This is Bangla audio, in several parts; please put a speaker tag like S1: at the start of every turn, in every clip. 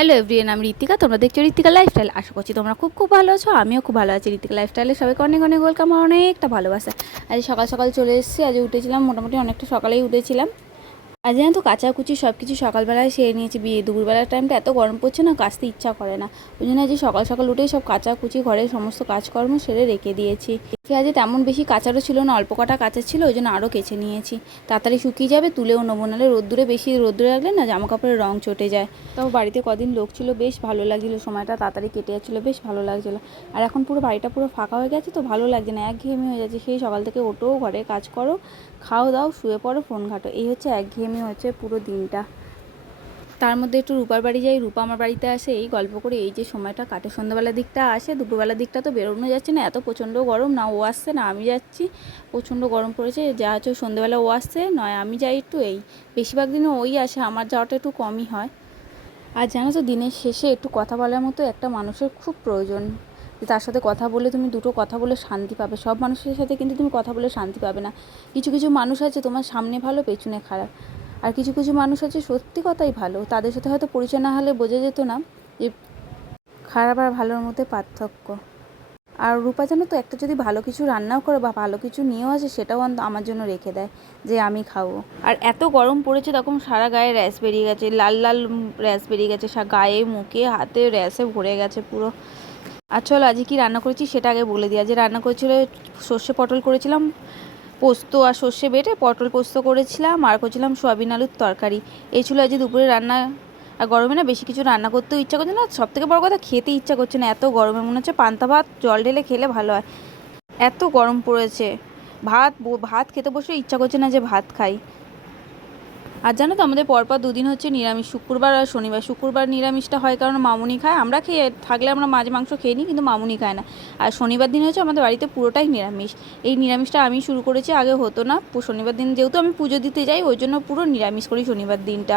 S1: হ্যালো এভরিয়ান আমি ঋতিকা তোমরা দেখছ ঋতিকা লাইফস্টাইল আশা করছি তোমরা খুব খুব ভালো আছো, আমিও খুব ভালো আছি। ঋতিকা লাইফস্টাইলে সবাইকে অনেক অনেক ওয়েলকাম অনেকটা ভালোবাসা। আজ সকাল সকাল চলে এসেছি, আজ উঠেছিলাম, মোটামুটি অনেকটা সকালেই উঠেছিলাম। আজ জানো তো কাচাকুচি সব কিছু সকালবেলায় সেরে নিয়েছি, বিয়ে দুপুরবেলার টাইমটা এত গরম পড়ছে না, কাচতে ইচ্ছা করে না। ওই জন্য আজ সকাল সকাল উঠেই সব কাচাকুচি, ঘরের সমস্ত কাজকর্ম সেরে রেখে দিয়েছি। আজ তেমন বেশি কাচারও ছিল না, অল্প কটা কাঁচা ছিল, ওই জন্য আরও কেচে নিয়েছি। তাড়াতাড়ি শুকিয়ে যাবে, তুলেও নেব, নাহলে রোদ্দুরে বেশি রোদ্দুরে রাখলে না জামা কাপড়ের রং চটে যায়। তাও বাড়িতে কদিন লোক ছিল, বেশ ভালো লাগছিল, সময়টা তাড়াতাড়ি কেটে যাচ্ছিল, বেশ ভালো লাগছিল। আর এখন পুরো বাড়িটা পুরো ফাঁকা হয়ে গেছে, তো ভালো লাগছে না, একঘেয়েমি হয়ে যাচ্ছে। সেই সকাল থেকে ওঠো, ঘরে কাজ করো, খাও দাও, শুয়ে পড়ো, ফোন ঘাটো, এই হচ্ছে একঘেয়েমি। হচ্ছে পুরো দিনটা। তার মধ্যে একটু রূপার বাড়ি যাই, রূপা আমার বাড়িতে আসে, এই গল্প করে এই যে সময়টা কাটে। সন্ধ্যাবেলার দিকটা আসে, দুপুরবেলার দিকটা তো বেরোনো যাচ্ছে না, এত প্রচণ্ড গরম, না ও আসছে, না আমি যাচ্ছি। প্রচণ্ড গরম পড়েছে, যা হচ্ছে সন্ধ্যাবেলা ও আসছে, নয় আমি যাই একটু এই। বেশিরভাগ দিনে ওই আসে, আমার যাওয়াটা একটু কমই হয়। আর জানো তো, দিনের শেষে একটু কথা বলার মতো একটা মানুষের খুব প্রয়োজন। তার সাথে কথা বলে তুমি দুটো কথা বলে শান্তি পাবে। সব মানুষের সাথে কিন্তু তুমি কথা বলে শান্তি পাবে না। কিছু কিছু মানুষ আছে তোমার সামনে ভালো, পেছনে খারাপ। আর কিছু কিছু মানুষ আছে, সত্যি কথাই ভালো। তাদের সাথে হয়তো পরিচয় না হলে বোঝা যেত না যে খারাপ আর ভালোর মধ্যে পার্থক্য। আর রূপা জানো তো, একটা যদি ভালো কিছু রান্নাও করে বা ভালো কিছু নিয়েও আসে, সেটাও আমার জন্য রেখে দেয় যে আমি খাব। আর এত গরম পড়েছে তখন সারা গায়ে র্যাশ বেরিয়ে গেছে, লাল লাল র্যাশ বেরিয়ে গেছে গায়ে, মুখে, হাতে র্যাশে ভরে গেছে পুরো। আর চলো, আজকে কি রান্না করেছি সেটা আগে বলে দিই। আজকে রান্না করেছিল সর্ষে পটল করেছিলাম পোস্ত আর সর্ষে বেটে পটল পোস্ত করেছিলাম, আর করেছিলাম সোয়াবিন আলুর তরকারি। এই ছিল আজকে দুপুরে রান্না। আর গরমে না বেশি কিছু রান্না করতেও ইচ্ছা করছে না। সব থেকে বড় কথা, খেতে ইচ্ছা করছে না। এত গরমে মনে হচ্ছে পান্তা ভাত, জল ঢেলে খেলে ভালো হয়। এত গরম পড়েছে। ভাত ভাত খেতে বসে ইচ্ছা করছে না যে ভাত খাই। আর জানো তো, আমাদের পরপর দুদিন হচ্ছে নিরামিষ। শুক্রবার আর শনিবার। শুক্রবার নিরামিষটা হয় কারণ মামুনি খায়। আমরা খেয়ে, থাকলে আমরা মাছ মাংস খেয়ে নিই, কিন্তু মামুনি খায় না। আর শনিবার দিন হচ্ছে আমাদের বাড়িতে পুরোটাই নিরামিষ। এই নিরামিষটা আমি শুরু করেছি, আগে হতো না। শনিবার দিন যেহেতু আমি পুজো দিতে যাই, ওই জন্য পুরো নিরামিষ করি শনিবার দিনটা।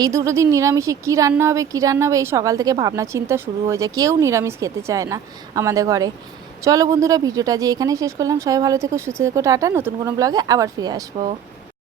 S1: এই দুটো দিন নিরামিষে কী রান্না হবে, কী রান্না হবে, এই সকাল থেকে ভাবনা চিন্তা শুরু হয়ে যায়। কেউ নিরামিষ খেতে চায় না আমাদের ঘরে। চলো বন্ধুরা, ভিডিওটা যে এখানে শেষ করলাম। সবাই ভালো থেকো, সুস্থ থেকো, টাটা। নতুন কোনো ব্লগে আবার ফিরে আসব।